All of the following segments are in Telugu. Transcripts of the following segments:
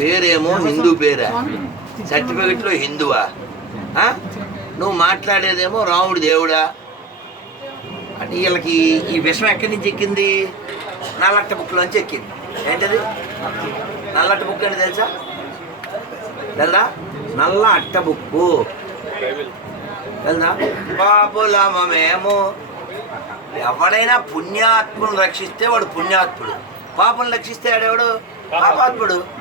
పేరేమో హిందూ పేరా? సర్టిఫికెట్లో హిందువా? నువ్వు మాట్లాడేదేమో రాముడు దేవుడా? అంటే వీళ్ళకి ఈ విషయం ఎక్కడి నుంచి ఎక్కింది? నల్లట్ట బుక్లోంచి ఎక్కింది. ఏంటది? నల్లట్ట బుక్ అంటే తెలుసా? తెలుదా? నల్ల అట్ట బుక్కు తెలుదా? పాపులమేమో ఎవడైనా పుణ్యాత్ముని రక్షిస్తే వాడు పుణ్యాత్ముడు. పాపం రక్షిస్తే ఆడెవడు? పాపాత్ముడు.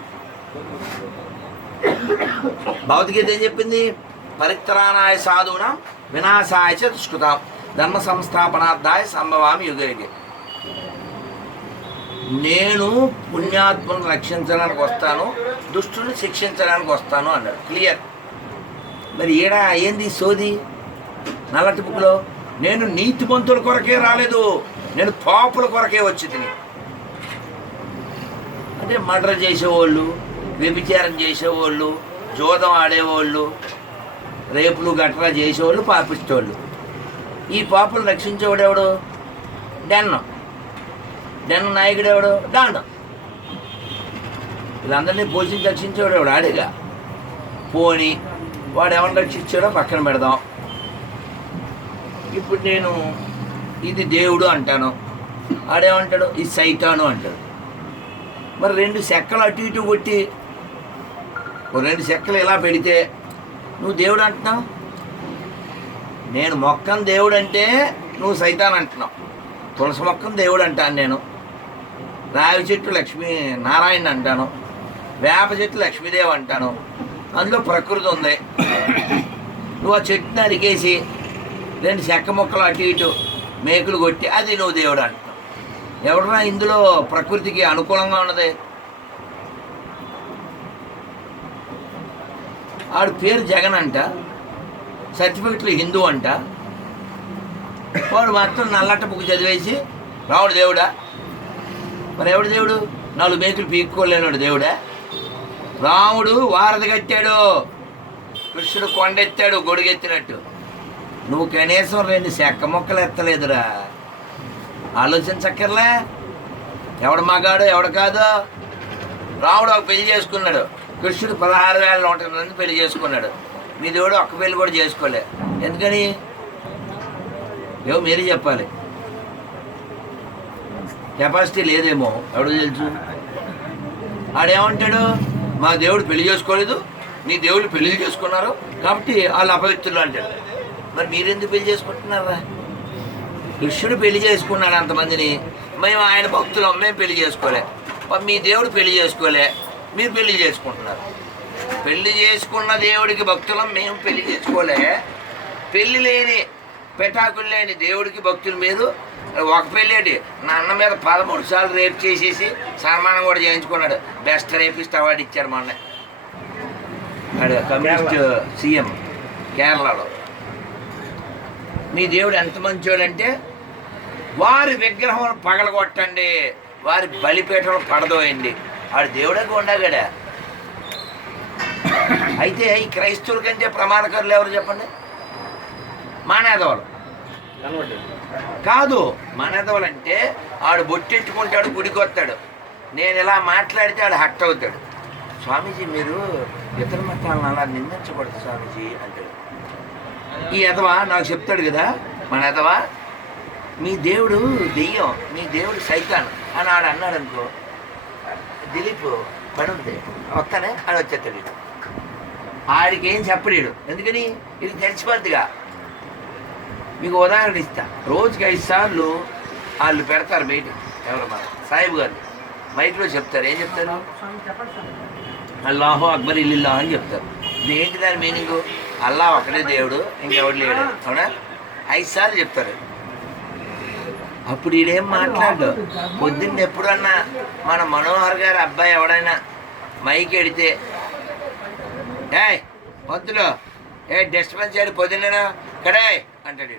భగవద్గీత ఏం చెప్పింది? పరిత్రాణాయ సాధువున? వినాశాయ చ దుష్కృతాం. ధర్మ సంస్థాపనార్థాయ సంభవామి యుగ నేను పుణ్యాత్మను రక్షించడానికి వస్తాను దుష్టుని శిక్షించడానికి వస్తాను అన్నాడు. క్లియర్ మరి ఈడ ఏంది సోది? నల్లటి బుక్లో నేను నీతిమంతుల కొరకే రాలేదు నేను పాపుల కొరకే వచ్చి తిని. అంటే మర్డర్ చేసేవాళ్ళు వ్యభిచారం చేసేవాళ్ళు జోదం ఆడేవాళ్ళు రేపులు గట్రా చేసేవాళ్ళు పాపిస్తేవాళ్ళు ఈ పాపలు రక్షించేవాడెవడు ఎవడు? డెన్న. డెన్ నాయకుడు ఎవడు? డాండం వీళ్ళందరినీ పోషించి రక్షించేవాడు ఎవడు? ఆడేగా. పోని వాడు ఎవరిని రక్షించాడో పక్కన పెడదాం. ఇప్పుడు నేను ఇది దేవుడు అంటాను. ఆడేమంటాడు? ఇది సైతాను అంటాడు. మరి రెండు చెక్కలు అటు ఇటు కొట్టి రెండు చెక్కలు ఇలా పెడితే నువ్వు దేవుడు అంటున్నావు? నేను మొక్కను దేవుడు అంటే నువ్వు సైతాన్ అంటున్నావు. తులసి మొక్కను దేవుడు అంటాను నేను. రావి చెట్టు లక్ష్మీ నారాయణ అంటాను. వేప చెట్టు లక్ష్మీదేవి అంటాను. అందులో ప్రకృతి ఉంది. నువ్వు ఆ చెట్టుని అరికేసి రెండు చెక్క ముక్కలు అటు ఇటు మేకులు కొట్టి అది నువ్వు దేవుడు అంటున్నావు. ఎవడన్నా ఇందులో ప్రకృతికి అనుకూలంగా ఉన్నది? ఆడు పేరు జగన్ అంట సర్టిఫికెట్లు హిందూ అంట. వాడు మాత్రం నల్లట్ట బుక్ చదివేసి రావుడు దేవుడా మరి ఎవడు దేవుడు? నాలుగు మేకులు పీక్కోలేనాడు దేవుడా. రాముడు వారధి కట్టాడు కృష్ణుడు కొండెత్తాడు గొడుగెత్తినట్టు. నువ్వు కనీసం రెండు చెక్క మొక్కలు ఎత్తలేదురా. ఆలోచించక్కర్లే. ఎవడు మగాడు ఎవడు కాదు. రాముడు ఒక పెళ్ళి చేసుకున్నాడు. కృష్ణుడు పదహారు వేల నూట ఎనిమిది మంది పెళ్ళి చేసుకున్నాడు. మీ దేవుడు ఒక్క పెళ్ళి కూడా చేసుకోలే. ఎందుకని? ఏమో మీరే చెప్పాలి. కెపాసిటీ లేదేమో ఎవడో తెలుసు. ఆడేమంటాడు? మా దేవుడు పెళ్ళి చేసుకోలేదు మీ దేవుడు పెళ్ళి చేసుకున్నారు కాబట్టి వాళ్ళు అపవిత్రులు అంటాడు. మరి మీరెందుకు పెళ్ళి చేసుకుంటున్నారా? కృష్ణుడు పెళ్ళి చేసుకున్నాడు అంతమందిని. మేము ఆయన భక్తులం మేము పెళ్ళి చేసుకోలే. మరి మీ దేవుడు పెళ్ళి చేసుకోలే. మీరు పెళ్ళి చేసుకుంటున్నారు. పెళ్ళి చేసుకున్న దేవుడికి భక్తులం మేము పెళ్ళి చేసుకోలే. పెళ్ళి లేని పెటాకులు లేని దేవుడికి భక్తుల మీద ఒక పెళ్ళేటి నా అన్న మీద పదమూడు సార్లు రేప్ చేసేసి సన్మానం కూడా చేయించుకున్నాడు. బెస్ట్ రేపిస్ట్ అవార్డు ఇచ్చారు మొన్న. ఆడు కమ్యూనిస్ట్ సీఎం కేరళలో. మీ దేవుడు ఎంత మంచోడంటే వారి విగ్రహం పగలగొట్టండి. వారి బలిపీఠం పడదోయండి. వాడు దేవుడే ఉండగాడా అయితే ఈ క్రైస్తవుల కంటే ప్రమాణకరులు ఎవరు చెప్పండి? మానేదవాళ్ళు. కాదు మానేదవాళ్ళు అంటే ఆడు బొట్టెట్టుకుంటాడు గుడికి వస్తాడు నేను ఇలా మాట్లాడితే ఆడు హట్ అవుతాడు. స్వామీజీ మీరు ఇతర మతాలను అలా నిందించకూడదు స్వామీజీ అంటాడు. ఈ ఎదవా నాకు చెప్తాడు కదా మన ఎదవా మీ దేవుడు దెయ్యం మీ దేవుడు సైతాన్ అని ఆడు అన్నాడు అనుకో దిలీప్ పని ఉంది వస్తానే అని వచ్చేస్తాడు ఆడికి ఏం చెప్పలేడు. ఎందుకని? ఇది తెలిసిపోద్దిగా. మీకు ఉదాహరణ ఇస్తా. రోజుకి ఐదు సార్లు వాళ్ళు పెడతారు బయట ఎవరు మన సాహిబ్ గారు. బయటలో చెప్తారు. ఏం చెప్తారు? అల్లాహో అక్బర్ ఇల్లిల్లా అని చెప్తారు. ఇది ఏంటి దాని మీనింగ్ అల్లా ఒకటే దేవుడు ఇంకెవడు లేడు. అవునా? ఐదు సార్లు చెప్తారు. అప్పుడు ఈడేం మాట్లాడు పొద్దున్న ఎప్పుడన్నా మన మనోహర్ గారి అబ్బాయి ఎవడైనా మైక్ ఎడితే ఏయ్ పొద్దులో ఏ డిస్టర్బెన్స్ చేయడు పొద్దున్న కడే అంటాడు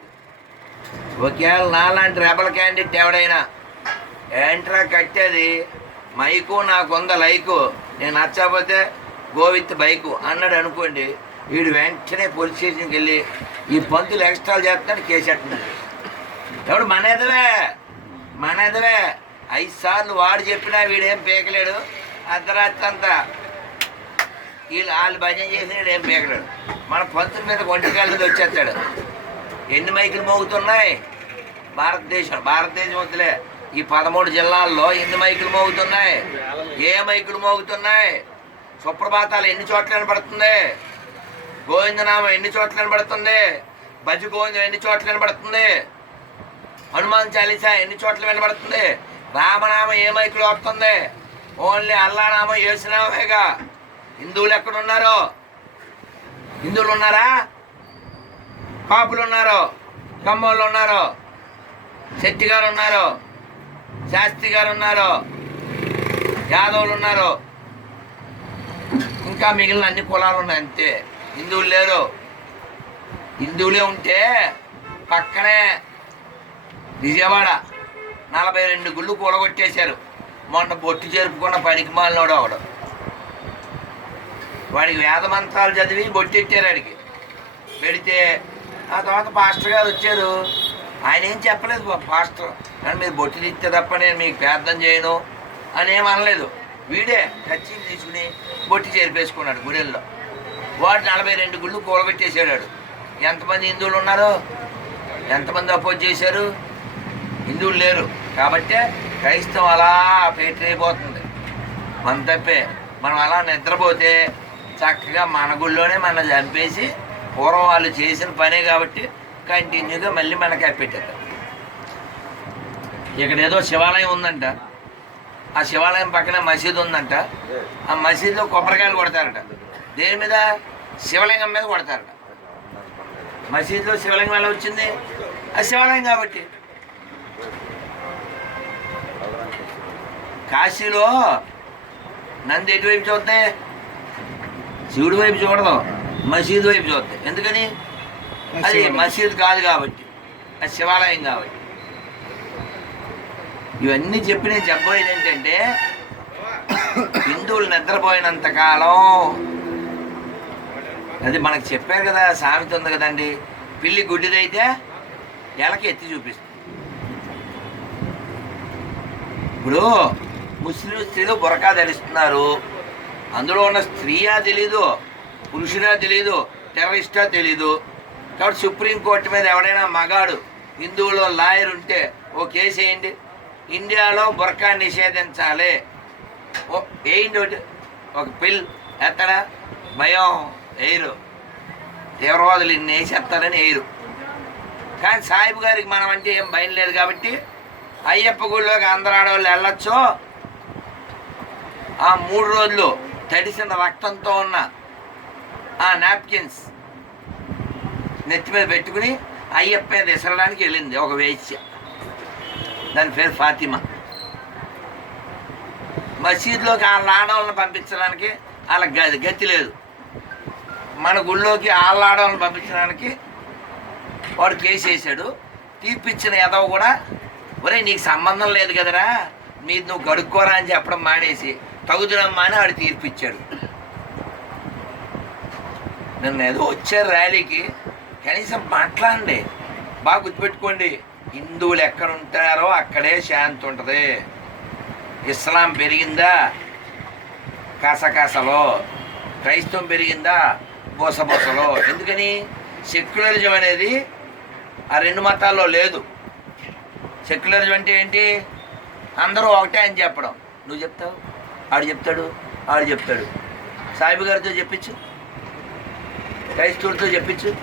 ఒకవేళ నాలాంటి రెబల్ క్యాండిడేట్ ఎవడైనా ఏంట్రా కట్టేది? మైకు నాకు ఉంద లైకు? నేను నచ్చకపోతే గోవిత్ బైకు అన్నాడు అనుకోండి వీడు వెంటనే పోలీస్ స్టేషన్కి వెళ్ళి ఈ పంతులు ఎక్స్ట్రాలు చేస్తాను కేసు ఎట్టున్నాడు ఎవడు మనెదవే? మనెదవే? ఐదు సార్లు వాడు చెప్పినా వీడేం పీకలేడు. అర్ధరాత్రి అంతా వీళ్ళు వాళ్ళు భజన చేసిన ఏం పీకలేడు. మన పంతుల మీద ఒంటికాల మీద వచ్చేస్తాడు. ఎన్ని మైకులు మోగుతున్నాయి? భారతదేశం భారతదేశం వద్దులే. ఈ పదమూడు జిల్లాల్లో ఎన్ని మైకులు మోగుతున్నాయి? ఏ మైకులు మోగుతున్నాయి? సుప్రభాతాలు ఎన్ని చోట్ల వినబడుతుంది గోవిందనామం ఎన్ని చోట్ల వినబడుతుంది భజ గోవిందం ఎన్ని చోట్ల వినబడుతుంది హనుమాన్ చాలీసా ఎన్ని చోట్ల వినబడుతుంది? రామనామం ఏ మైకులు వస్తుంది? ఓన్లీ అల్లానామం యేసునామేగా. హిందువులు ఎక్కడున్నారు? హిందువులు ఉన్నారా? కాపులు ఉన్నారు కమ్మోళ్ళు ఉన్నారు? శెట్టి గారు ఉన్నారు శాస్త్రి గారు ఉన్నారు యాదవులు ఉన్నారు? ఇంకా మిగిలిన అన్ని కులాలు ఉన్నాయి అంతే. హిందువులు లేరు. హిందువులే ఉంటే పక్కనే విజయవాడ నలభై రెండు గుళ్ళు కూలగొట్టేశారు. మొన్న బొట్టు చేరుపుకున్న పనికి మాలినోడు ఒకడు. వాడికి వేదమంత్రాలు చదివి బొట్టెట్టారు వాడికి పెడితే ఆ తర్వాత పాస్టర్ గారు వచ్చారు. ఆయన ఏం చెప్పలేదు పాస్టర్ కానీ మీరు బొట్టు ఇస్తే తప్ప నేను మీకు ప్రార్థన చేయను అని ఏం అనలేదు. వీడే కచ్చిని తీసుకుని బొట్టి చేరిపేసుకున్నాడు గుడెల్లో వాడు నలభై రెండు గుళ్ళు కూలగొట్టేసాడు ఎంతమంది హిందువులు ఉన్నారు? ఎంతమంది అపోజ్ చేశారు? హిందువులు లేరు. కాబట్టి క్రైస్తవం అలా పెట్టయిపోతుంది మన తప్పే. మనం అలా నిద్రపోతే చక్కగా మన గుళ్ళోనే మన చంపేసి పూర్వం వాళ్ళు చేసిన పనే కాబట్టి కంటిన్యూగా మళ్ళీ మనకి పెట్టేస్తారు ఇక్కడ ఏదో శివాలయం ఉందంట. ఆ శివాలయం పక్కన మసీదు ఉందంట. ఆ మసీదులో కొబ్బరికాయలు కొడతారట. దేని మీద? శివలింగం మీద కొడతారట. మసీదులో శివలింగం ఎలా వచ్చింది? ఆ శివాలయం కాబట్టి. కాశీలో నంది ఎటువైపు చూద్దాయి శివుడి వైపు చూడదు మసీదు వైపు చూద్దాయి ఎందుకని? అది మసీదు కాదు కాబట్టి అది శివాలయం కాబట్టి. ఇవన్నీ చెప్పి నేను చెప్పబోయేది ఏంటంటే హిందువులు నిద్రపోయినంత కాలం అది మనకు చెప్పారు కదా సామెత ఉంది కదండి. పిల్లి గుడ్డిదైతే ఎలకి ఎత్తి చూపిస్తుంది. ఇప్పుడు ముస్లిం స్త్రీలు బురకా ధరిస్తున్నారు. అందులో ఉన్న స్త్రీయా తెలీదు పురుషుడా తెలీదు టెర్రరిస్టా తెలీదు. కాబట్టి సుప్రీంకోర్టు మీద ఎవడైనా మగాడు హిందువులో లాయర్ ఉంటే ఓ కేసు వేయండి. ఇండియాలో బురకా నిషేధించాలి. ఓ వేయండి ఒకటి. ఒక పిల్ ఎక్కడ భయం వేయరు. తీవ్రవాదులు ఇన్ని వేసేస్తారని వేయరు. కానీ సాహిబ్ గారికి మనం అంటే ఏం భయం లేదు కాబట్టి అయ్యప్ప గుళ్ళోకి అందరు ఆడవాళ్ళు వెళ్ళొచ్చు. ఆ మూడు రోజులు తడిసిన రక్తంతో ఉన్న ఆ నాప్కిన్స్ నెత్తి మీద పెట్టుకుని అయ్యప్ప మీద విసరడానికి వెళ్ళింది ఒక వేశ్య. దాని పేరు ఫాతిమా. మసీదులోకి వాళ్ళ ఆడవాళ్ళని పంపించడానికి వాళ్ళకి గతి లేదు. మన గుళ్ళోకి వాళ్ళ ఆడవాళ్ళని పంపించడానికి వాడు కేసు వేసాడు తీర్పిచ్చిన ఎదవ కూడా ఒరే నీకు సంబంధం లేదు కదరా. మీరు నువ్వు గడుక్కోరా అని చెప్పడం మానేసి తగుదురమ్మా అని వాడు తీర్పిచ్చాడు. నిన్న ఏదో వచ్చారు ర్యాలీకి కనీసం మాట్లాడండి బాగా గుర్తుపెట్టుకోండి. హిందువులు ఎక్కడ ఉంటారో అక్కడే శాంతి ఉంటుంది. ఇస్లాం పెరిగిందా? కాసకాసలో. క్రైస్తవం పెరిగిందా? బోసబోసలో. ఎందుకని? సెక్యులరిజం అనేది ఆ రెండు మతాల్లో లేదు. సెక్యులరిజం అంటే ఏంటి? అందరూ ఒకటే అని చెప్పడం. నువ్వు చెప్తావు? ఆడు చెప్తాడు ఆడు చెప్తాడు. సాయిబు గారితో చెప్పించు. క్రైస్తవుడితో చెప్పించు.